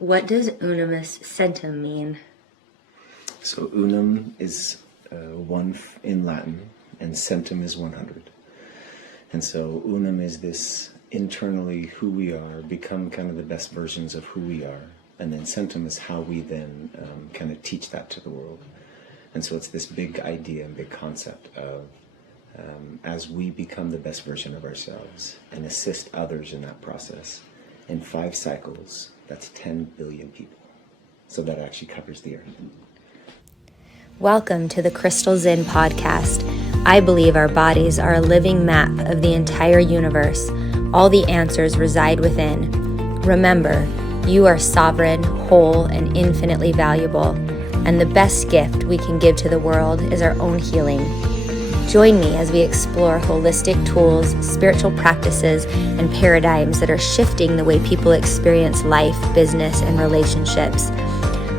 what does Unimus Centum mean? So Unum is one in Latin, and Centum is 100. And so Unum is this internally who we are, become kind of the best versions of who we are. And then Centum is how we then kind of teach that to the world. And so it's this big idea and big concept of as we become the best version of ourselves and assist others in that process, in 5 cycles, that's 10 billion people. So that actually covers the earth. Welcome to the Crystal Zen podcast. I believe our bodies are a living map of the entire universe. All the answers reside within. Remember, you are sovereign, whole, and infinitely valuable. And the best gift we can give to the world is our own healing. Join me as we explore holistic tools, spiritual practices, and paradigms that are shifting the way people experience life, business, and relationships.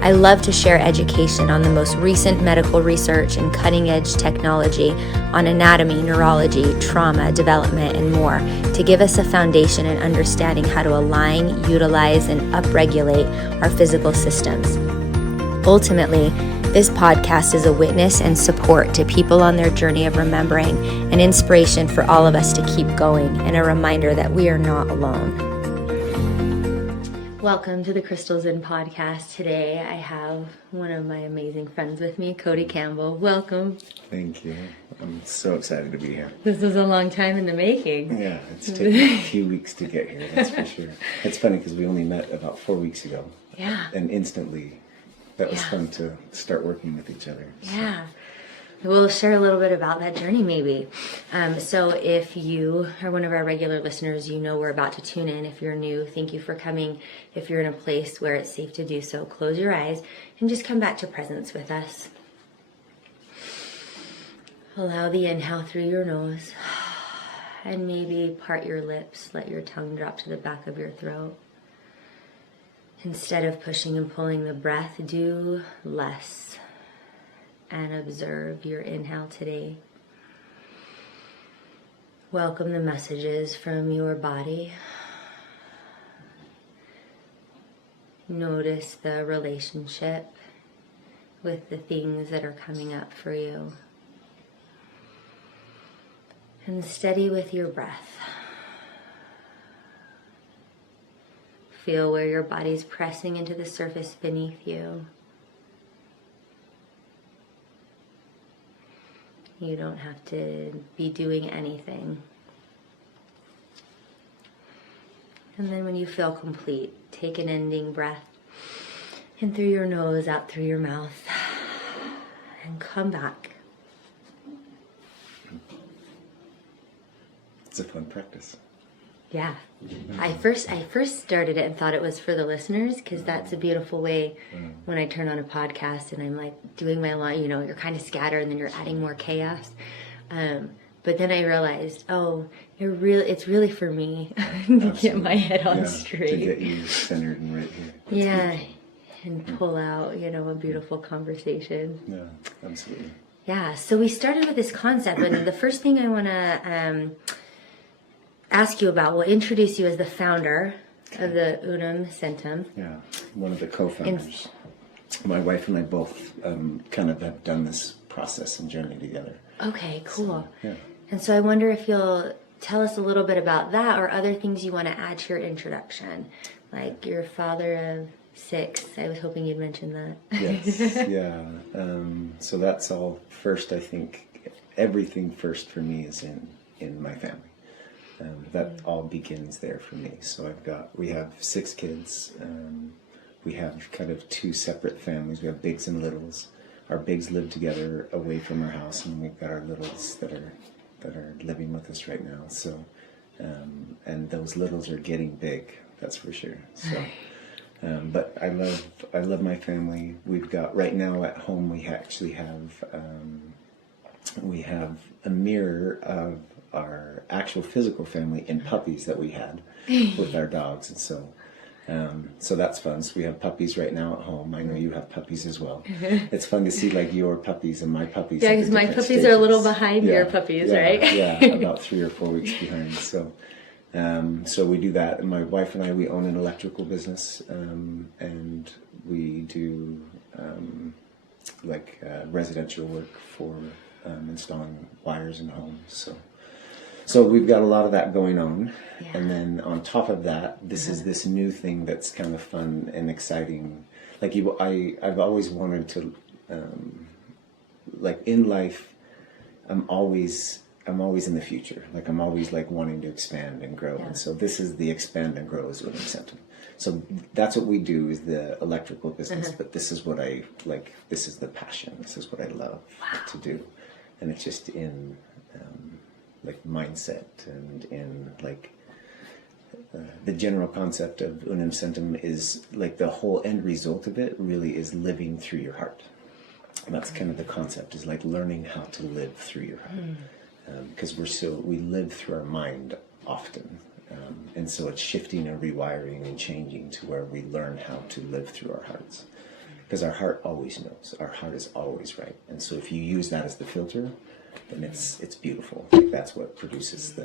I love to share education on the most recent medical research and cutting-edge technology on anatomy, neurology, trauma, development, and more to give us a foundation in understanding how to align, utilize, and upregulate our physical systems. Ultimately, this podcast is a witness and support to people on their journey of remembering, an inspiration for all of us to keep going, and a reminder that we are not alone. Welcome to the Crystal Zen podcast. Today I have one of my amazing friends with me, Cody Campbell. Welcome. Thank you. I'm so excited to be here. This was a long time in the making. Yeah, it's taken a few weeks to get here, that's for sure. It's funny because we only met about 4 weeks ago. Yeah. And instantly, that was fun to start working with each other. So. Yeah. We'll share a little bit about that journey maybe. So if you are one of our regular listeners, you know we're about to tune in. If you're new, thank you for coming. If you're in a place where it's safe to do so, close your eyes and just come back to presence with us. Allow the inhale through your nose and maybe part your lips, let your tongue drop to the back of your throat. Instead of pushing and pulling the breath, do less and observe your inhale today. Welcome the messages from your body. Notice the relationship with the things that are coming up for you. And steady with your breath. Feel where your body's pressing into the surface beneath you. You don't have to be doing anything. And then when you feel complete, take an ending breath in through your nose, out through your mouth, and come back. It's a fun practice. Yeah. I first started it and thought it was for the listeners because that's a beautiful way when I turn on a podcast and I'm like doing my line, you're kind of scattered and then you're adding more chaos. But then I realized, it's really for me to get my head on straight. To get you centered and right here. That's and pull out, a beautiful conversation. Yeah, absolutely. Yeah, so we started with this concept, and the first thing I want to ask you about, we'll introduce you as the founder of the Unum Centum. Yeah, one of the co-founders. My wife and I both kind of have done this process and journey together. Okay, cool. So, yeah. And so I wonder if you'll tell us a little bit about that or other things you want to add to your introduction. Like you're a father of 6. I was hoping you'd mention that. Yes, yeah. So that's all first, I think. Everything first for me is in my family. That all begins there for me. So we have 6 kids. We have kind of 2 separate families. We have bigs and littles. Our bigs live together away from our house, and we've got our littles that are living with us right now. So, and those littles are getting big. That's for sure. So, but I love my family. We've got right now at home. We actually have a mirror of our actual physical family in puppies that we had with our dogs, and so that's fun. So we have puppies right now at home. I know you have puppies as well. It's fun to see like your puppies and my puppies. Yeah, because my puppies are a little behind your puppies, right? Yeah, about 3 or 4 weeks behind. So So we do that, and my wife and I, we own an electrical business, and we do residential work for installing wires in homes. So we've got a lot of that going on, and then on top of that, this is this new thing that's kind of fun and exciting. Like I've always wanted to, like in life, I'm always in the future. Like I'm always like wanting to expand and grow. And so this is the expand and grow is Unum Centum. So that's what we do, is the electrical business. But this is what I like. This is the passion. This is what I love to do. And it's just in like mindset and in like the general concept of Unum Centum is like the whole end result of it really is living through your heart. And that's kind of the concept, is like learning how to live through your heart. Because we live through our mind often. And so it's shifting and rewiring and changing to where we learn how to live through our hearts. Because our heart always knows. Our heart is always right. And so if you use that as the filter, then it's beautiful. Like that's what produces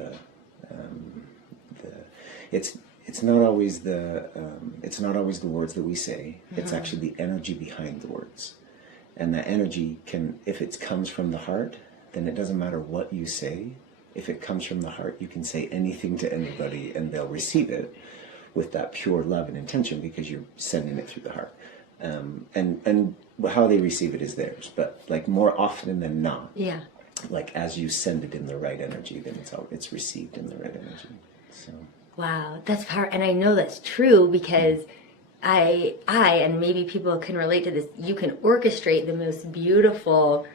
it's not always the words that we say. It's actually the energy behind the words. And that energy can, if it comes from the heart, then it doesn't matter what you say. If it comes from the heart, you can say anything to anybody and they'll receive it with that pure love and intention, because you're sending it through the heart. And how they receive it is theirs. But like more often than not, like as you send it in the right energy, then it's received in the right energy. So wow, that's power. And I know that's true because I and maybe people can relate to this, you can orchestrate the most beautiful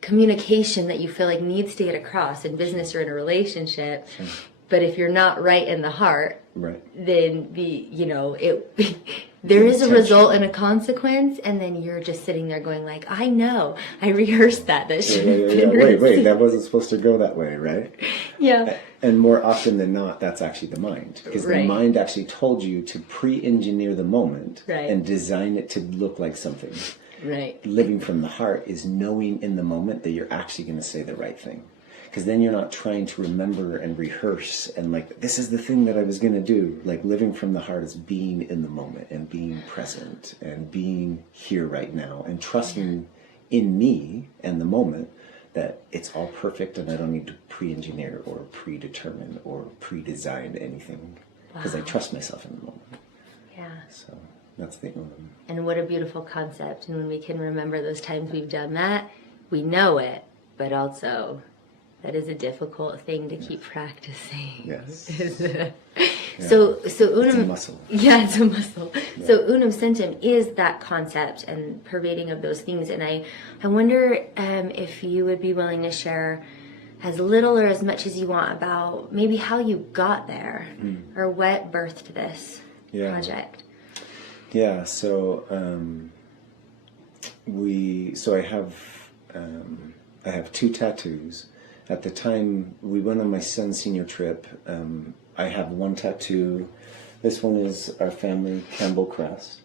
communication that you feel like needs to get across in business or in a relationship. But if you're not right in the heart, then there is a result and a consequence, and then you're just sitting there going like, I know, I rehearsed that should have been wait, that wasn't supposed to go that way, right? Yeah. And more often than not, that's actually the mind. Because the mind actually told you to pre-engineer the moment and design it to look like something. Right. Living from the heart is knowing in the moment that you're actually going to say the right thing. Because then you're not trying to remember and rehearse and like, this is the thing that I was going to do. Like living from the heart is being in the moment and being present and being here right now and trusting in me and the moment that it's all perfect and I don't need to pre-engineer or predetermine or pre-design anything, because I trust myself in the moment. Yeah. So that's the Unum. And what a beautiful concept. And when we can remember those times we've done that, we know it, but also that is a difficult thing to keep practicing. Yes. So Unum, it's a muscle. Yeah, it's a muscle. Yeah. So Unum Centum is that concept and pervading of those things. And I wonder if you would be willing to share as little or as much as you want about maybe how you got there or what birthed this project. Yeah. So I have two tattoos. At the time we went on my son's senior trip, I have one tattoo. This one is our family Campbell crest,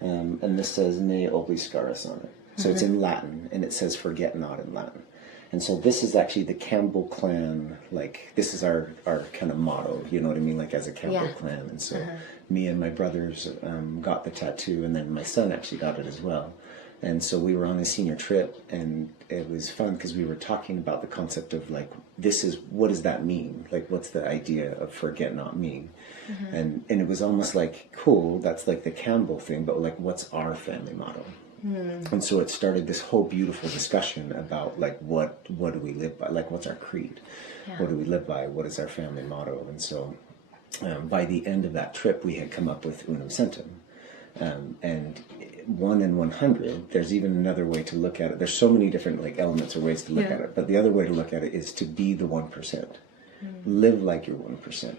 and this says "Ne obliscaris" on it. So it's in Latin, and it says "forget not" in Latin. And so this is actually the Campbell clan. Like this is our kind of motto. You know what I mean? Like as a Campbell clan. And so me and my brothers got the tattoo, and then my son actually got it as well. And so we were on a senior trip, and it was fun because we were talking about the concept of like, what does that mean? Like, what's the idea of forget not mean? And it was almost like, cool, that's like the Campbell thing, but like, what's our family motto? And so it started this whole beautiful discussion about like, what do we live by? Like, what's our creed? What do we live by? What is our family motto? And so by the end of that trip, we had come up with Unum Centum. And 1 in 100, there's even another way to look at it. There's so many different like elements or ways to look at it, but the other way to look at it is to be the 1%. Live like you're 1%.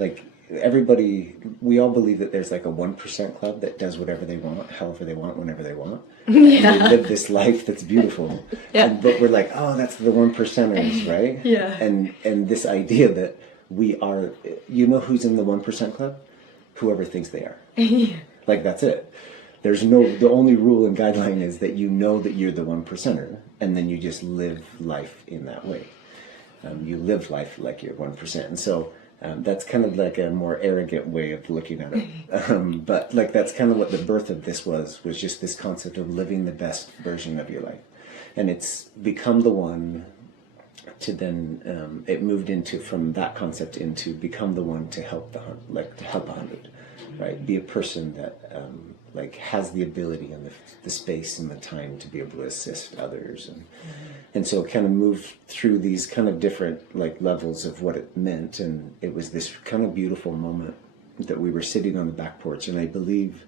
Like everybody, we all believe that there's like a 1% club that does whatever they want, however they want, whenever they want. And they live this life that's beautiful. But we're like, oh, that's the 1%ers, right? And this idea that we are, you know who's in the 1% club? Whoever thinks they are. Like that's it. The only rule and guideline is that you know that you're the 1%er, and then you just live life in that way. You live life like you're 1%. And so That's kind of like a more arrogant way of looking at it. But like that's kind of what the birth of this was just this concept of living the best version of your life. And it's become the one to then, it moved into, from that concept into become the one to help to help 100, right? Be a person that like has the ability and the space and the time to be able to assist others. And so kind of moved through these kind of different like levels of what it meant. And it was this kind of beautiful moment that we were sitting on the back porch. And I believe,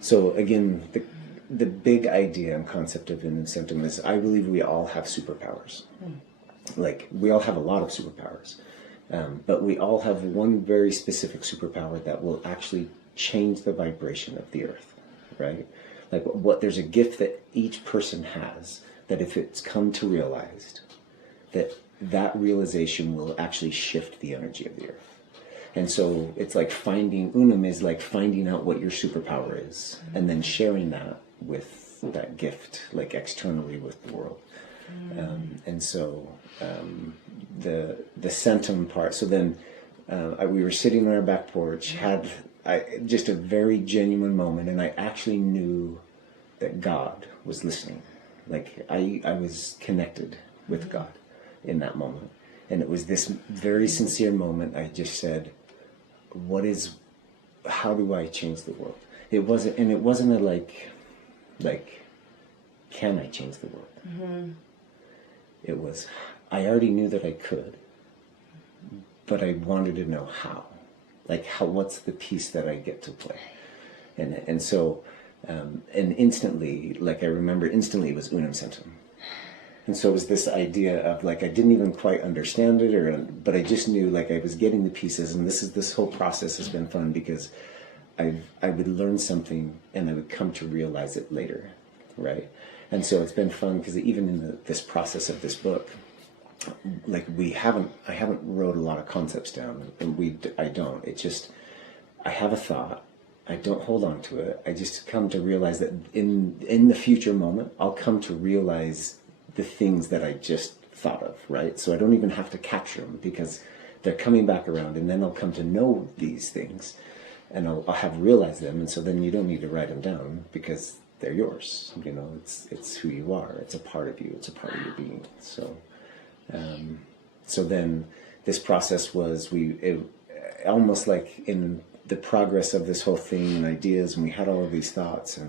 so again, the big idea and concept of Unum Centum is I believe we all have superpowers. Like we all have a lot of superpowers, but we all have one very specific superpower that will actually change the vibration of the earth, right? Like there's a gift that each person has that if it's come to realized, that realization will actually shift the energy of the earth. And so it's like Unum is like finding out what your superpower is and then sharing that with that gift, like externally with the world. And so the Centum part, so then we were sitting on our back porch, had just a very genuine moment, and I actually knew that God was listening. Like I was connected with God in that moment. And it was this very sincere moment. I just said, how do I change the world? It wasn't a like, can I change the world? It was, I already knew that I could, but I wanted to know how. Like what's the piece that I get to play? And so, and instantly, like I remember instantly it was Unum Centum. And so it was this idea of like, I didn't even quite understand it but I just knew like I was getting the pieces, and this whole process has been fun because I would learn something and I would come to realize it later, right? And so it's been fun because even in this process of this book, like I haven't wrote a lot of concepts down, and I don't. It's just, I have a thought, I don't hold on to it. I just come to realize that in the future moment, I'll come to realize the things that I just thought of, right? So I don't even have to capture them because they're coming back around, and then I'll come to know these things, and I'll have realized them, and so then you don't need to write them down because they're yours. You know, it's who you are. It's a part of you. It's a part of your being. So, so then this process was almost like in the progress of this whole thing and ideas, and we had all of these thoughts,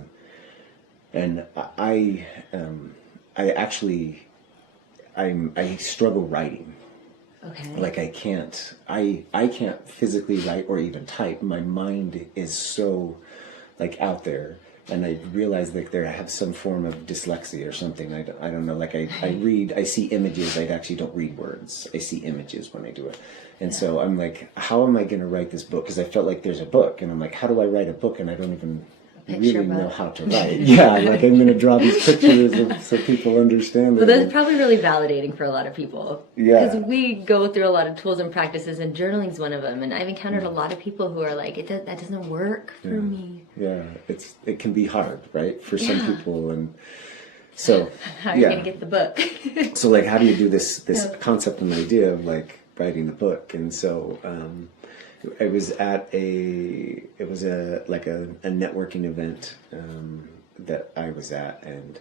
and I struggle writing. Okay. Like I can't physically write or even type. My mind is so like out there. And I realized like I have some form of dyslexia or something. I don't know. Like I see images. I actually don't read words. I see images when I do it. And so I'm like, how am I going to write this book? Because I felt like there's a book, and I'm like, how do I write a book? And I don't even really know how to write. Yeah, like I'm going to draw these pictures so people understand. Well, that's probably really validating for a lot of people. Yeah. Because we go through a lot of tools and practices, and journaling's one of them. And I've encountered a lot of people who are like, that doesn't work for me. Yeah, it can be hard, right, for some people, and so how are you gonna get the book? So like, how do you do this concept and idea of like writing a book? And so I was at a networking event that I was at, and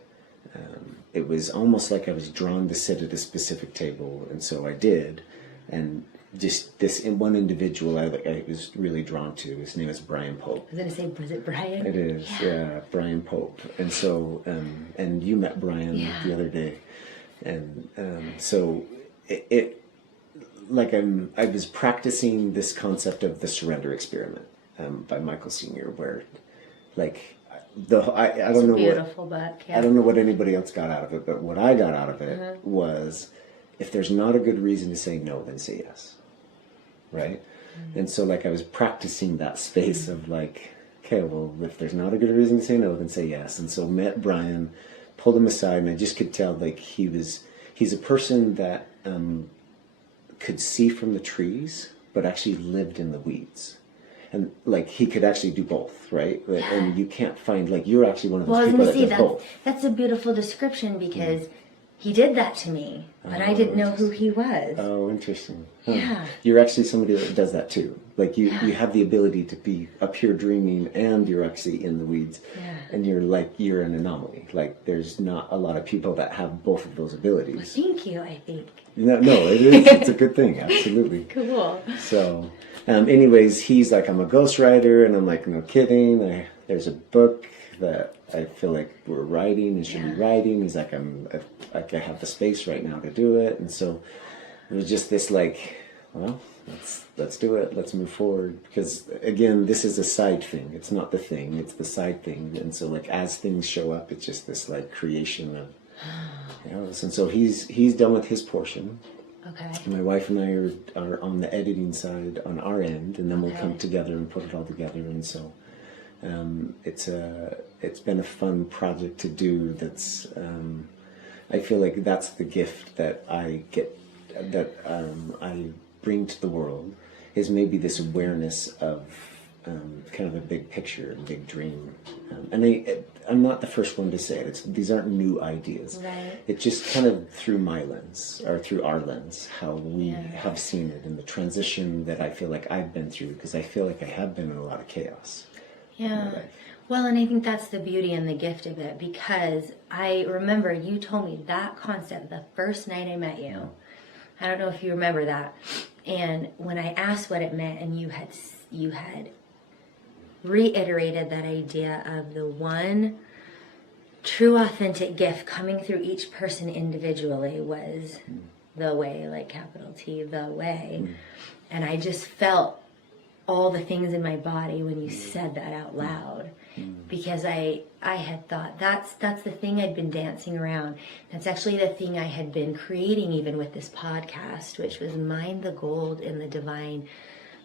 it was almost like I was drawn to sit at a specific table, and so I did, and just this one individual I was really drawn to. His name is Brian Pope. I was going to say, was it Brian? It is, yeah, Brian Pope. And so, and you met Brian the other day. And so it like I was practicing this concept of the surrender experiment by Michael Sr., where like I don't know beautiful book. Yeah. I don't know what anybody else got out of it, but what I got out of it was, if there's not a good reason to say no, then say yes. Right? And so like I was practicing that space of like, okay, well, if there's not a good reason to say no, then say yes. And so met Brian, pulled him aside, and I just could tell like he's a person that could see from the trees, but actually lived in the weeds. And like he could actually do both, right? And you can't find, like, you're actually one of those people that does both. That's a beautiful description, because he did that to me. but I didn't know who he was. Oh, interesting. Huh. Yeah. You're actually somebody that does that too. Like you have the ability to be up here dreaming and you're actually in the weeds. Yeah. And you're an anomaly. Like there's not a lot of people that have both of those abilities. Well, thank you, I think. No, it is. It's a good thing. Absolutely. Cool. So, anyways, he's like, I'm a ghostwriter, and I'm like, no kidding. There's a book that I feel like we're writing and should be writing. He's like, I have the space right now to do it, and so it was just this like, well, let's do it. Let's move forward, because again, this is a side thing. It's not the thing. It's the side thing, and so like as things show up, it's just this like creation of. And so he's done with his portion. Okay. My wife and I are on the editing side on our end, and then we'll come together and put it all together. And so it's been a fun project to do. That's I feel like that's the gift that I get, that I bring to the world, is maybe this awareness of kind of a big picture, a big dream. And I'm not the first one to say it. These aren't new ideas. Right. It's just kind of through my lens, or through our lens, how we have seen it, and the transition that I feel like I've been through, because I feel like I have been in a lot of chaos. Yeah. Well, and I think that's the beauty and the gift of it, because I remember you told me that concept the first night I met you. I don't know if you remember that. And when I asked what it meant, and you had reiterated that idea of the one true authentic gift coming through each person individually was the way, like capital T, the way. And I just felt all the things in my body when you said that out loud, because I had thought that's the thing I'd been dancing around. That's actually the thing I had been creating even with this podcast, which was mine the gold and the divine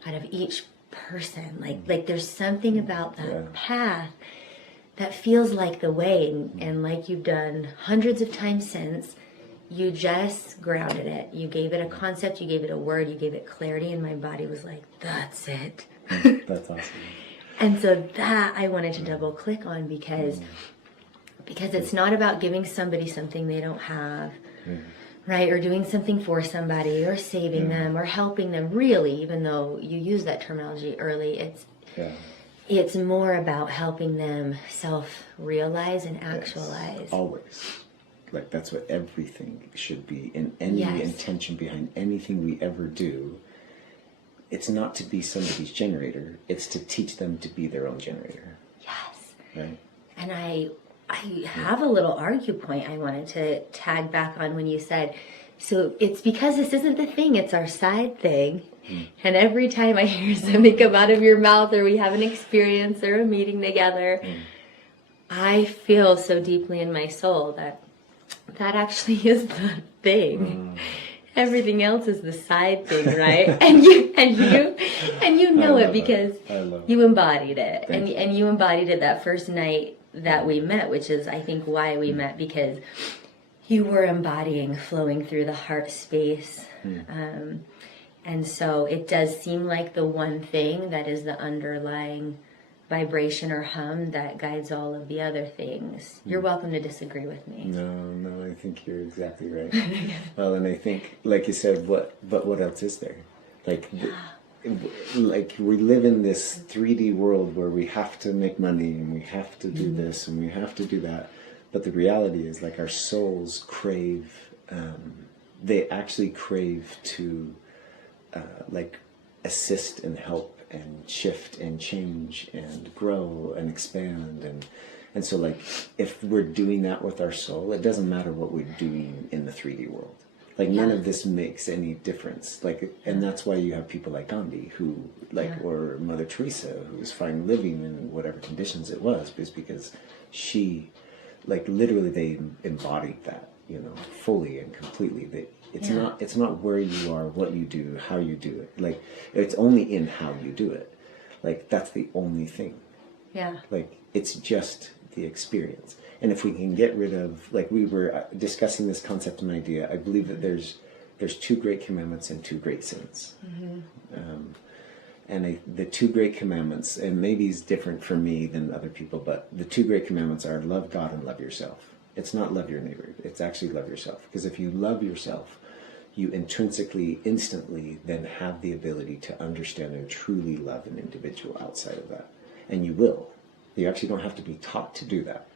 out of each person. Like there's something about that path that feels like the way, and like you've done hundreds of times since, you just grounded it. You gave it a concept, you gave it a word, you gave it clarity, and my body was like, that's it. That's awesome. And so that I wanted to double click on, because it's not about giving somebody something they don't have. Right, or doing something for somebody, or saving them, or helping them. Really, even though you use that terminology early, it's more about helping them self-realize and actualize. Yes, always. Like that's what everything should be. In any intention behind anything we ever do, it's not to be somebody's generator. It's to teach them to be their own generator. Yes. Right. And I have a little argue point I wanted to tag back on when you said, so it's because this isn't the thing, it's our side thing. And every time I hear something come out of your mouth, or we have an experience or a meeting together, I feel so deeply in my soul that actually is the thing. Everything else is the side thing, right? and you know it because you embodied it. And you embodied it that first night that we met, which is, I think, why we met, because you were embodying flowing through the heart space. And so it does seem like the one thing that is the underlying vibration or hum that guides all of the other things. You're welcome to disagree with me. No, I think you're exactly right. Well, and I think, like you said, what else is there? Like we live in this 3D world where we have to make money, and we have to do this, and we have to do that. But the reality is, like, our souls crave, they actually crave to, like, assist and help and shift and change and grow and expand. And so, like, if we're doing that with our soul, it doesn't matter what we're doing in the 3D world. Like, none of this makes any difference. Like, and that's why you have people like Gandhi, who, like, or Mother Teresa, who was fine living in whatever conditions it was, because she, like, literally they embodied that, you know, fully and completely. It's not where you are, what you do, how you do it. Like, it's only in how you do it. Like, that's the only thing. Yeah. Like, it's just the experience. And if we can get rid of, like we were discussing this concept and idea, I believe that there's 2 great commandments and 2 great sins. And the 2 great commandments, and maybe it's different for me than other people, but the 2 great commandments are love God and love yourself. It's not love your neighbor. It's actually love yourself. Because if you love yourself, you intrinsically, instantly then have the ability to understand and truly love an individual outside of that. And you will. You actually don't have to be taught to do that.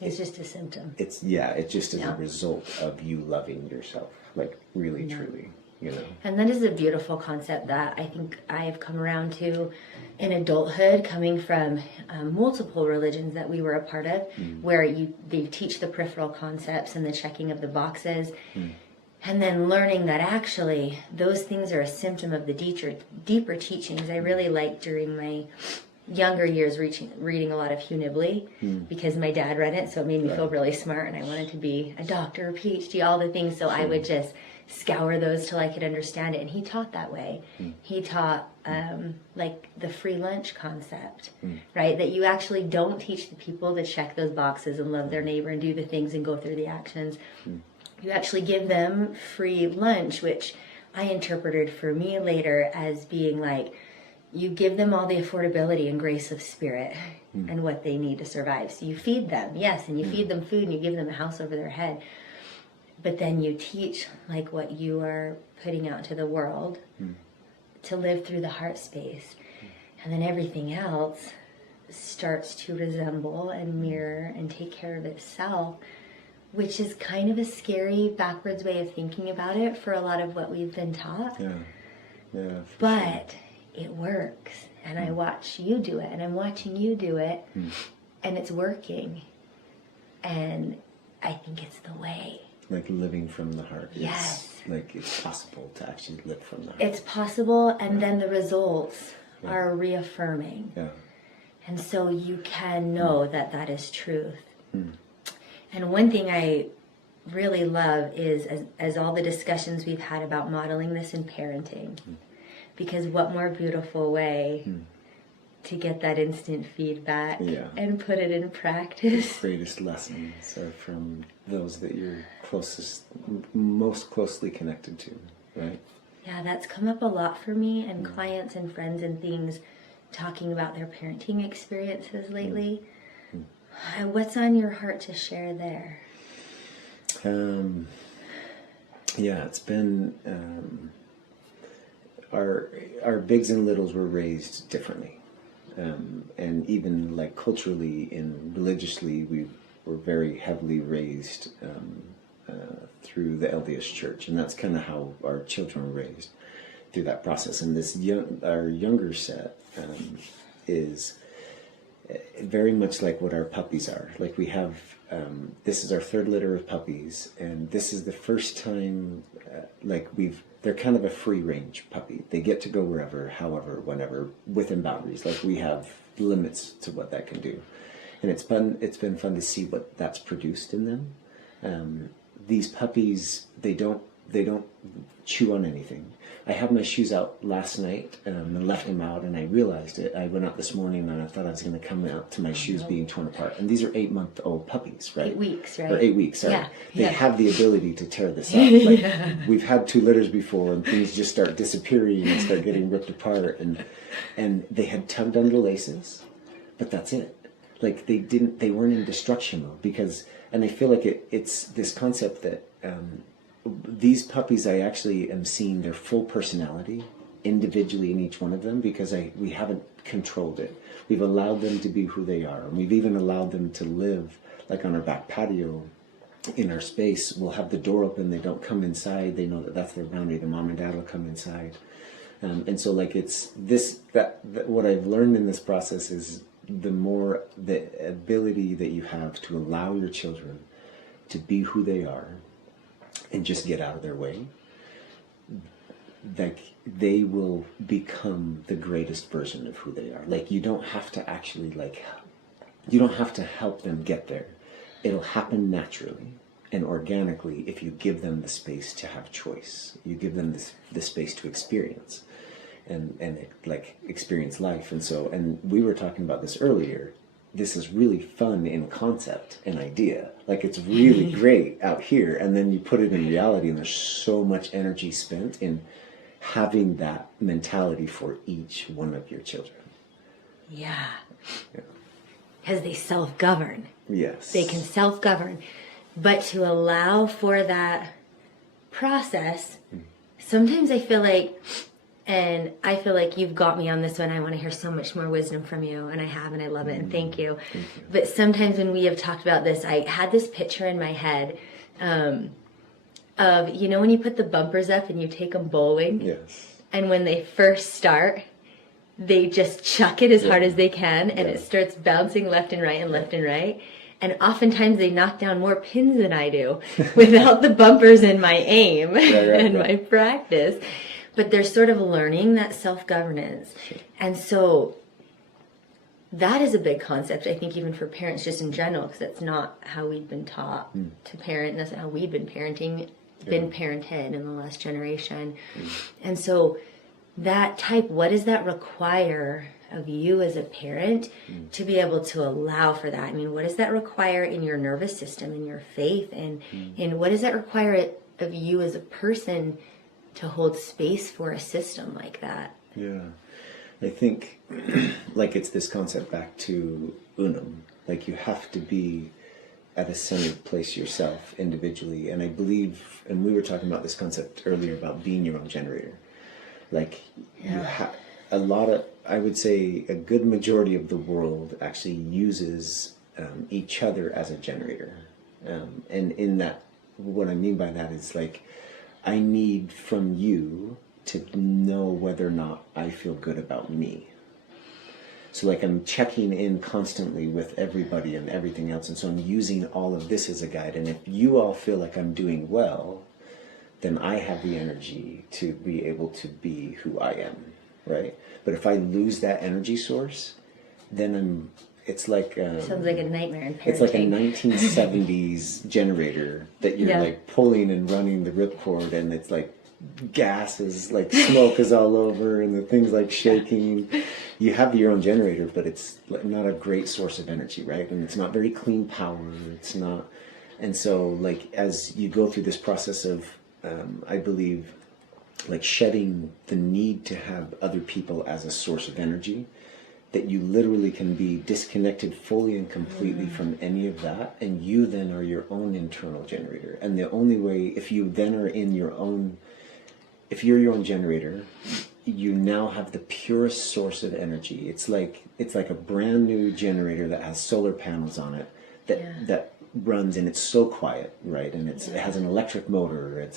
It's just a symptom. It just is a result of you loving yourself, like really, truly, you know. And that is a beautiful concept that I think I've come around to in adulthood, coming from multiple religions that we were a part of, where they teach the peripheral concepts and the checking of the boxes. And then learning that actually those things are a symptom of the deeper teachings. I really liked during my younger years reading a lot of Hugh Nibley because my dad read it, so it made me feel really smart, and I wanted to be a doctor, a PhD, all the things. So I would just scour those till I could understand it. And he taught that way. He taught like the free lunch concept, right? That you actually don't teach the people to check those boxes and love their neighbor and do the things and go through the actions. You actually give them free lunch, which I interpreted for me later as being like, you give them all the affordability and grace of spirit and what they need to survive. So you feed them, yes, and you feed them food and you give them a house over their head. But then you teach like what you are putting out to the world to live through the heart space. And then everything else starts to resemble and mirror and take care of itself, which is kind of a scary backwards way of thinking about it for a lot of what we've been taught. But it works. And I watch you do it, and I'm watching you do it, and it's working. And I think it's the way. Like living from the heart. Yes. Like it's possible to actually live from the heart. It's possible, and then the results are reaffirming. And so you can know that that is truth. And one thing I really love is as all the discussions we've had about modeling this in parenting, because what more beautiful way to get that instant feedback and put it in practice. The greatest lessons are from those that you're most closely connected to, right? Yeah, that's come up a lot for me, and clients and friends and things talking about their parenting experiences lately. What's on your heart to share there? It's been our bigs and littles were raised differently, and even like culturally and religiously, we were very heavily raised through the LDS Church, and that's kind of how our children were raised through that process. And our younger set is very much like what our puppies are. Like we have, this is our third litter of puppies, and this is the first time, they're kind of a free range puppy. They get to go wherever, however, whenever, within boundaries. Like we have limits to what that can do. And it's been fun to see what that's produced in them. These puppies, they don't chew on anything. I had my shoes out last night and left them out, and I realized it. I went out this morning and I thought I was going to come out to my shoes being torn apart. And these are 8-month-old puppies, right? 8 weeks, right? Or 8 weeks, sorry. Yeah. They have the ability to tear this up. Like, we've had 2 litters before, and things just start disappearing and start getting ripped apart. And they had tugged on the laces, but that's it. Like they weren't in destruction mode and I feel like it's this concept that these puppies, I actually am seeing their full personality individually in each one of them, because we haven't controlled it. We've allowed them to be who they are, and we've even allowed them to live like on our back patio in our space. We'll have the door open, they don't come inside, they know that that's their boundary, the mom and dad will come inside. And so like it's that what I've learned in this process is the ability that you have to allow your children to be who they are and just get out of their way, like they will become the greatest version of who they are. Like you don't have to actually you don't have to help them get there. It'll happen naturally and organically if you give them the space to have choice. You give them the space to experience and experience life. And we were talking about this earlier. This is really fun in concept and idea. Like it's really great out here, and then you put it in reality, and there's so much energy spent in having that mentality for each one of your children. Yeah. because they self-govern. Yes. They can self-govern. But to allow for that process, sometimes I feel like, and I feel like you've got me on this one, I want to hear so much more wisdom from you, and I have, and I love it, and thank you. But sometimes when we have talked about this, I had this picture in my head of, you know, when you put the bumpers up and you take them bowling? Yes. And when they first start, they just chuck it as hard as they can, and it starts bouncing left and right and left and right. And oftentimes they knock down more pins than I do without the bumpers in my aim and my practice. But they're sort of learning that self-governance. And so that is a big concept, I think, even for parents just in general, because that's not how we've been taught to parent. And that's not how we've been parented in the last generation. And so that type, what does that require of you as a parent to be able to allow for that? I mean, what does that require in your nervous system, in your faith, and what does that require of you as a person to hold space for a system like that? Yeah. I think like it's this concept back to Unum. Like you have to be at a centered place yourself individually. And I believe, and we were talking about this concept earlier about being your own generator. Like you have a lot of, I would say a good majority of the world actually uses each other as a generator. And in that, what I mean by that is like, I need from you to know whether or not I feel good about me. So like I'm checking in constantly with everybody and everything else. And so I'm using all of this as a guide. And if you all feel like I'm doing well, then I have the energy to be able to be who I am, right? But if I lose that energy source, then it's like sounds like a nightmare in parenting. It's like a 1970s generator that you're like pulling and running the ripcord, and it's like gas is like smoke is all over and the thing's like shaking. You have your own generator, but it's not a great source of energy, right? And it's not very clean power. It's not. And so like as you go through this process of I believe like shedding the need to have other people as a source of energy, that you literally can be disconnected fully and completely from any of that, and you then are your own internal generator. And the only way, if you then are in your own, if you're your own generator, you now have the purest source of energy. It's like a brand new generator that has solar panels on it that runs, and it's so quiet, right? And it has an electric motor.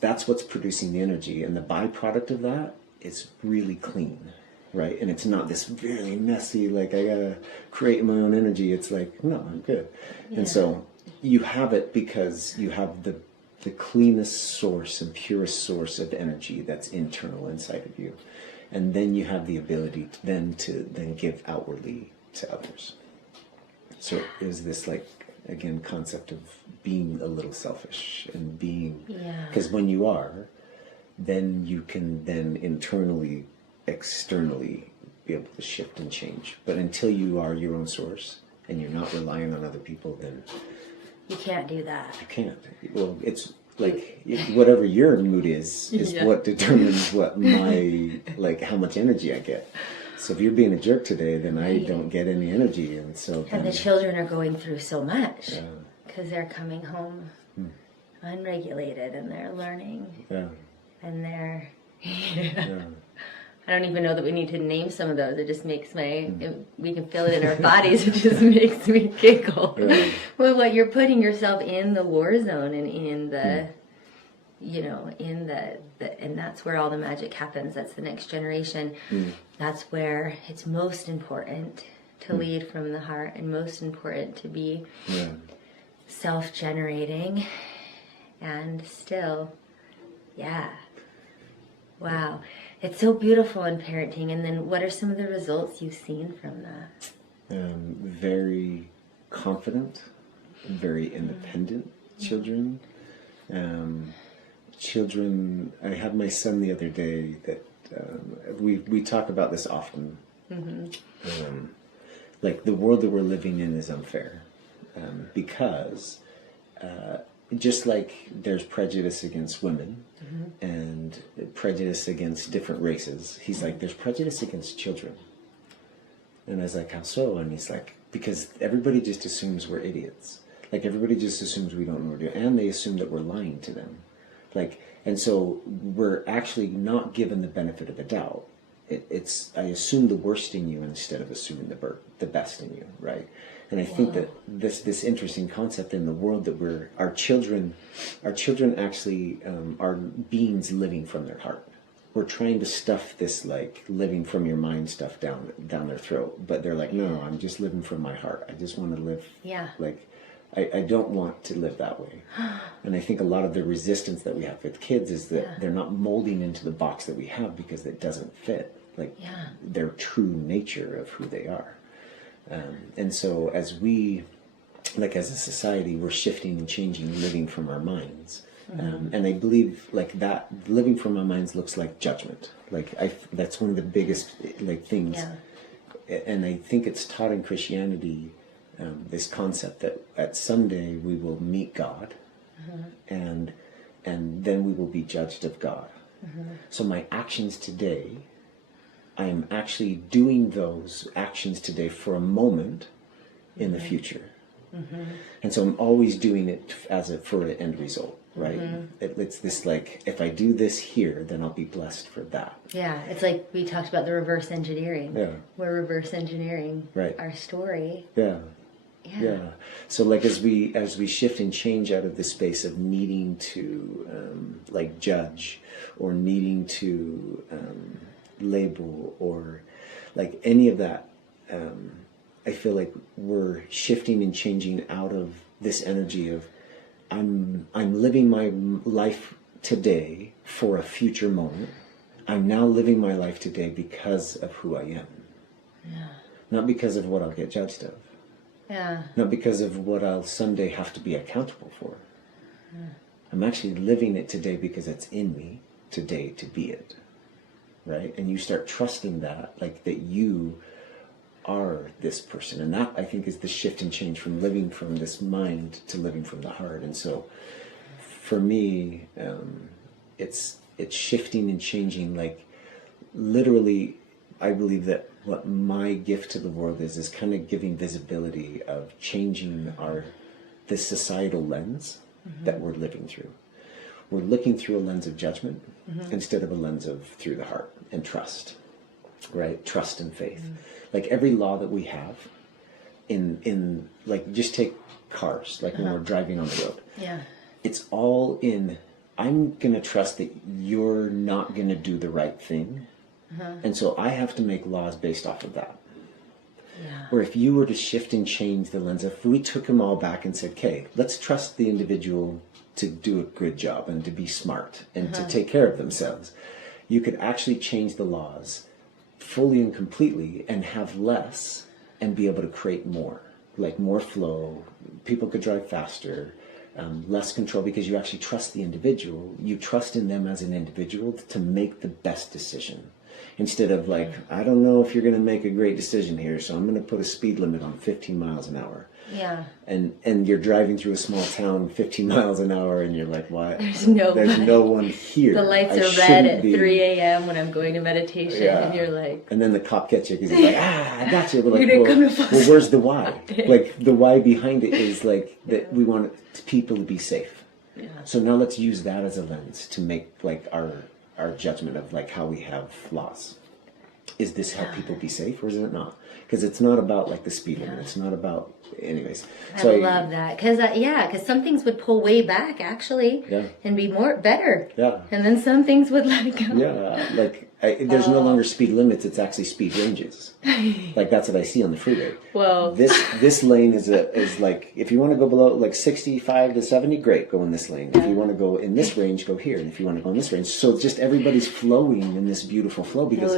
That's what's producing the energy, and the byproduct of that is really clean, right? And it's not this really messy, like I gotta create my own energy. It's like, no, I'm good. And so you have it because you have the cleanest source and purest source of energy that's internal inside of you. And then you have the ability to give outwardly to others. So it was this like, again, concept of being a little selfish and being, because when you are, then you can then internally, externally be able to shift and change. But until you are your own source and you're not relying on other people, then you can't do that. You can't. Well, it's like whatever your mood is what determines what my, like how much energy I get. So if you're being a jerk today, then I don't get any energy. And so and the children are going through so much because they're coming home unregulated, and they're learning. And they're, I don't even know that we need to name some of those. It just makes we can feel it in our bodies. It just makes me giggle. Well, what you're putting yourself in the war zone and in the, and that's where all the magic happens. That's the next generation. That's where it's most important to lead from the heart, and most important to be self-generating and still, wow. It's so beautiful in parenting. And then what are some of the results you've seen from that? Very confident, very independent children. I had my son the other day that we talk about this often. Like the world that we're living in is unfair because just like there's prejudice against women and prejudice against different races, he's like, there's prejudice against children. And I was like, how so? And he's like, because everybody just assumes we're idiots. Like, everybody just assumes we don't know what we're doing. And they assume that we're lying to them. Like, and so we're actually not given the benefit of the doubt. I assume the worst in you instead of assuming the best in you, right? And I think that this interesting concept in the world that our children actually are beings living from their heart. We're trying to stuff this like living from your mind stuff down their throat, but they're like, no, I'm just living from my heart. I just want to live like I don't want to live that way. And I think a lot of the resistance that we have with kids is that they're not molding into the box that we have because it doesn't fit like their true nature of who they are. And so as we, like as a society, we're shifting and changing, living from our minds. And I believe like that living from our minds looks like judgment. Like that's one of the biggest like things. And I think it's taught in Christianity, this concept that at someday we will meet God, and then we will be judged of God. So my actions today, I am actually doing those actions today for a moment in the future. And so I'm always doing it for an end result, right? It's this like, if I do this here, then I'll be blessed for that. Yeah, it's like we talked about the reverse engineering. Yeah. We're reverse engineering our story. Yeah. So like as we shift and change out of the space of needing to like judge or needing to label or like any of that, I feel like we're shifting and changing out of this energy of I'm living my life today for a future moment. I'm now living my life today because of who I am. Not because of what I'll get judged of. Not because of what I'll someday have to be accountable for. I'm actually living it today because it's in me today to be it. Right? And you start trusting that, like that you are this person. And that, I think, is the shift and change from living from this mind to living from the heart. And so for me, it's shifting and changing. Like literally, I believe that what my gift to the world is kind of giving visibility of changing this societal lens that we're living through. We're looking through a lens of judgment instead of a lens of through the heart and trust, right? Trust and faith. Like every law that we have in like, just take cars, like when we're driving on the road. It's all in, I'm going to trust that you're not going to do the right thing. And so I have to make laws based off of that. Or if you were to shift and change the lens, if we took them all back and said, okay, let's trust the individual to do a good job and to be smart and to take care of themselves, you could actually change the laws fully and completely and have less and be able to create more, like more flow. People could drive faster, less control, because you actually trust the individual. You trust in them as an individual to make the best decision. Instead of like, I don't know if you're going to make a great decision here, so I'm going to put a speed limit on 15 miles an hour. And you're driving through a small town 15 miles an hour and you're like, why? There's no one here. The lights are red at 3 a.m. when I'm going to meditation and you're like... And then the cop gets you because he's like, I got you. But like, well, where's the why? Like the why behind it is like that we want people to be safe. So now let's use that as a lens to make like our judgment of like how we have laws. Is this help people be safe or is it not? Because it's not about like the speed limit. It's not about, anyways. So I love that. Because some things would pull way back actually and be better. And then some things would let it go. Like there's no longer speed limits. It's actually speed ranges. Like that's what I see on the freeway. Well, this lane is like, if you want to go below like 65 to 70, great, go in this lane. If you want to go in this range, go here. And if you want to go in this range, so just everybody's flowing in this beautiful flow because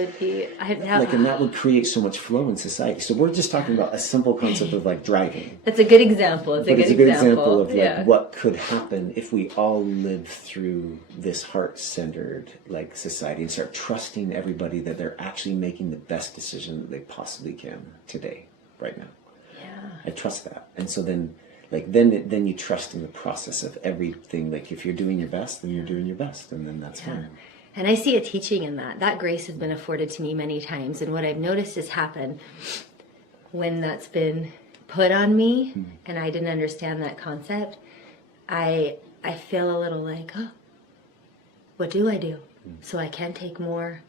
and that would create so much flow in society. So we're just talking about a simple concept of like driving. It's a good example. It's a good example of like what could happen if we all lived through this heart-centered like society and start trusting everybody that they're actually making the best decision that they possibly can today, right now. I trust that. And so then you trust in the process of everything. Like if you're doing your best, then you're doing your best, and then that's fine. And I see a teaching in that. That grace has been afforded to me many times. And what I've noticed has happened when that's been put on me and I didn't understand that concept, I feel a little like, oh, what do I do? So I can take more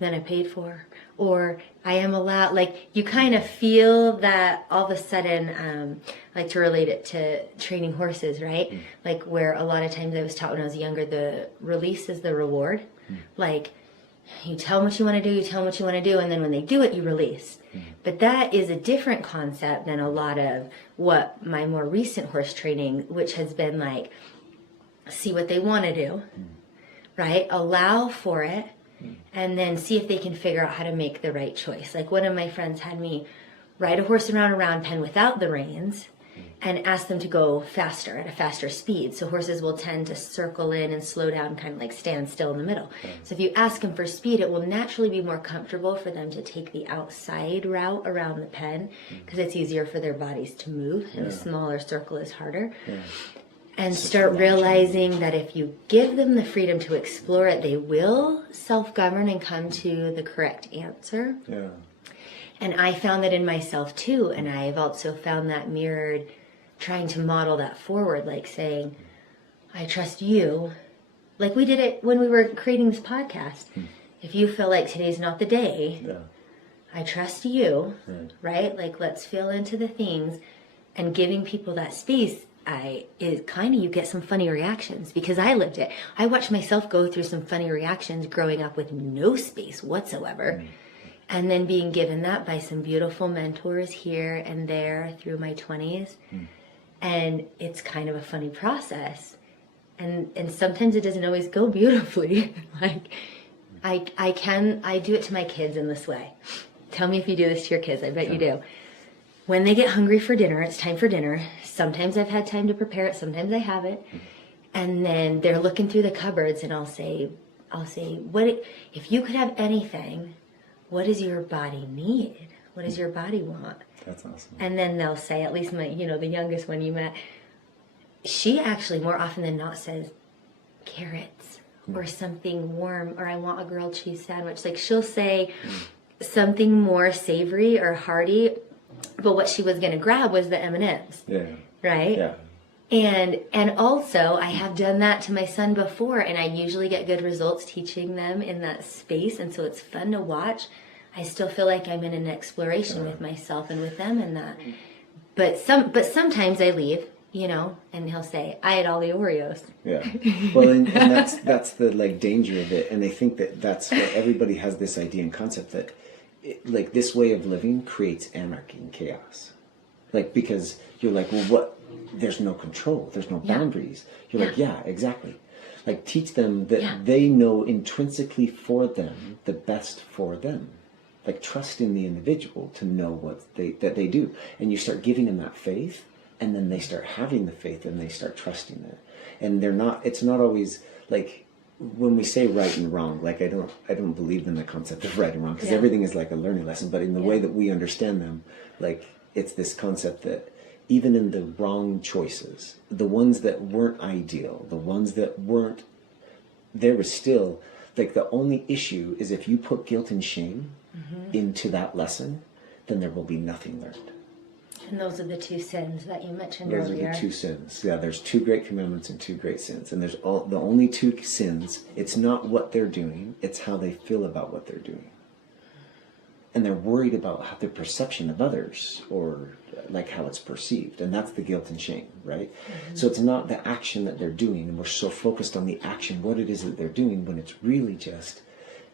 than I paid for, or I am allowed, like you kind of feel that all of a sudden, like to relate it to training horses, right? Like where a lot of times I was taught when I was younger, the release is the reward. Like you tell them what you want to do, you tell them what you want to do, and then when they do it, you release. But that is a different concept than a lot of what my more recent horse training, which has been like, see what they want to do, right? Allow for it, and then see if they can figure out how to make the right choice. Like one of my friends had me ride a horse around a round pen without the reins and ask them to go faster, at a faster speed. So horses will tend to circle in and slow down, kind of like stand still in the middle. So if you ask them for speed, it will naturally be more comfortable for them to take the outside route around the pen because it's easier for their bodies to move, and a smaller circle is harder. And start realizing that if you give them the freedom to explore it, they will self-govern and come to the correct answer. And I found that in myself too, and I've also found that mirrored trying to model that forward, like saying, I trust you. Like we did it when we were creating this podcast. If you feel like today's not the day, I trust you, right? Like let's feel into the things, and giving people that space is kind of, you get some funny reactions because I lived it. I watched myself go through some funny reactions growing up with no space whatsoever. And then being given that by some beautiful mentors here and there through my 20s. And it's kind of a funny process. And sometimes it doesn't always go beautifully. Like I do it to my kids in this way. Tell me if you do this to your kids. I bet you do. When they get hungry for dinner, it's time for dinner. Sometimes I've had time to prepare it, sometimes I haven't. And then they're looking through the cupboards, and I'll say, what if you could have anything, what does your body need? What does your body want? That's awesome. And then they'll say, at least my, the youngest one you met, she actually more often than not says carrots or something warm, or I want a grilled cheese sandwich. Like she'll say something more savory or hearty. But what she was going to grab was the M&Ms, right? And also, I have done that to my son before, and I usually get good results teaching them in that space, and so it's fun to watch. I still feel like I'm in an exploration with myself and with them in that. But sometimes I leave, and he'll say, I ate all the Oreos. Well, and that's the danger of it, and I think that's where everybody has this idea and concept that this way of living creates anarchy and chaos. Because you're like, well, what? There's no control. There's no boundaries. You're like, yeah, exactly. Teach them that they know intrinsically for them the best for them. Trust in the individual to know what that they do. And you start giving them that faith, and then they start having the faith and they start trusting it. And it's not always when we say right and wrong, I don't believe in the concept of right and wrong, because everything is like a learning lesson. But in the way that we understand them, it's this concept that even in the wrong choices, the ones that weren't ideal, the ones that weren't, there was still, the only issue is if you put guilt and shame into that lesson, then there will be nothing learned. And those are the two sins that you mentioned earlier. Those are the two sins. Yeah, there's 2 great commandments and 2 great sins. And there's the only 2 sins, it's not what they're doing, it's how they feel about what they're doing. And they're worried about their perception of others, or how it's perceived. And that's the guilt and shame, right? So it's not the action that they're doing, and we're so focused on the action, what it is that they're doing, when it's really just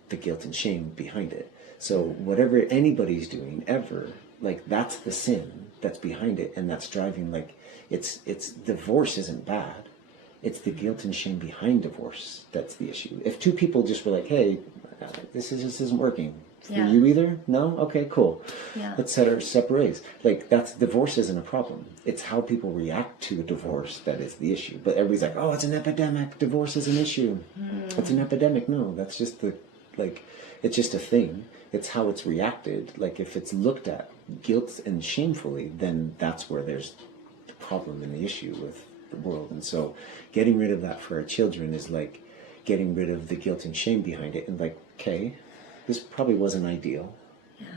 the guilt and shame behind it. So whatever anybody's doing ever, that's the sin that's behind it, and that's driving, it's divorce isn't bad. It's the guilt and shame behind divorce that's the issue. If 2 people just were like, hey, this isn't working for you either? No? Okay, cool. Let's set our separate ways. That's, divorce isn't a problem. It's how people react to a divorce that is the issue. But everybody's like, oh, it's an epidemic. Divorce is an issue. It's an epidemic. No, that's just it's just a thing. It's how it's reacted. If it's looked at guilt and shamefully, then that's where there's the problem and the issue with the world. And so getting rid of that for our children is getting rid of the guilt and shame behind it, and okay, this probably wasn't ideal.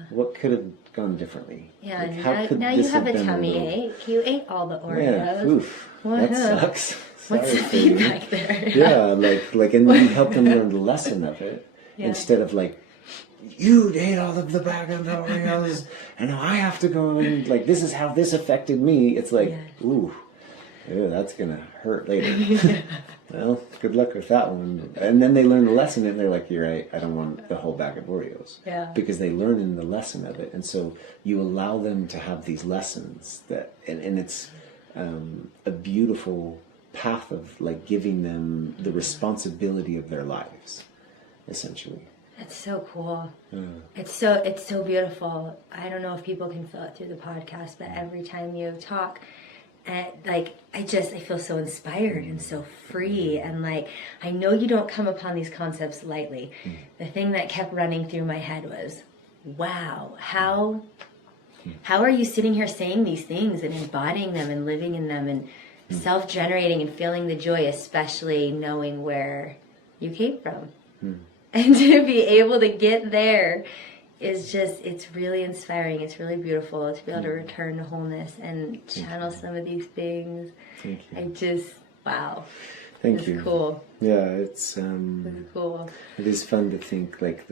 What could have gone differently? Yeah, like, how could now this you have a been tummy ache. You ate all the Oreos. Yeah, oof, that sucks. What's the feedback there? Yeah, like, and then you help them learn the lesson of it instead of like, you ate all of the bag of the Oreos, and now I have to go and like, this is how this affected me. It's like, ooh, ew, that's gonna hurt later. Well, good luck with that one. And then they learn the lesson, and they're like, you're right, I don't want the whole bag of Oreos. Yeah. Because they learn in the lesson of it, and so you allow them to have these lessons that, and it's a beautiful path of like giving them the responsibility of their lives, essentially. That's so cool. It's so beautiful. I don't know if people can feel it through the podcast, but every time you talk, and like I feel so inspired and so free, and like I know you don't come upon these concepts lightly. The thing that kept running through my head was, wow, how are you sitting here saying these things and embodying them and living in them and self-generating and feeling the joy, especially knowing where you came from. And to be able to get there is just, it's really inspiring. It's really beautiful to be able to return to wholeness and channel some of these things. Thank you. I just, wow. Thank you. It's cool. Yeah, it's cool. It is fun to think like